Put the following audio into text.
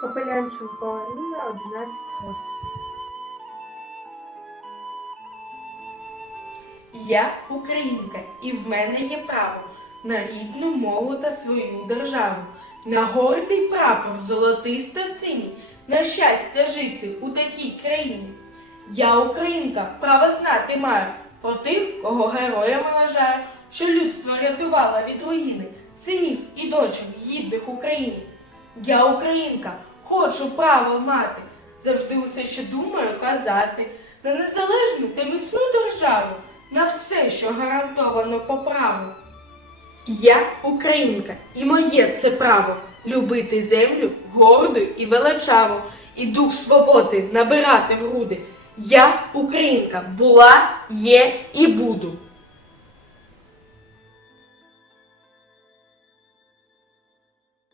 Попелянченко Аліна, 11 років. Я українка, і в мене є право на рідну мову та свою державу, на гордий прапор золотисто-синій, на щастя жити у такій країні. Я українка, право знати маю про тих, кого героями вважаю, що людство рятувало від руїни, синів і дочок гідних України. Я українка, хочу право мати, завжди усе, що думаю, казати, на незалежну та міцну державу, на все, що гарантовано по праву. Я українка, і моє це право любити землю гордо і величаво, і дух свободи набирати в груди. Я українка була, є і буду.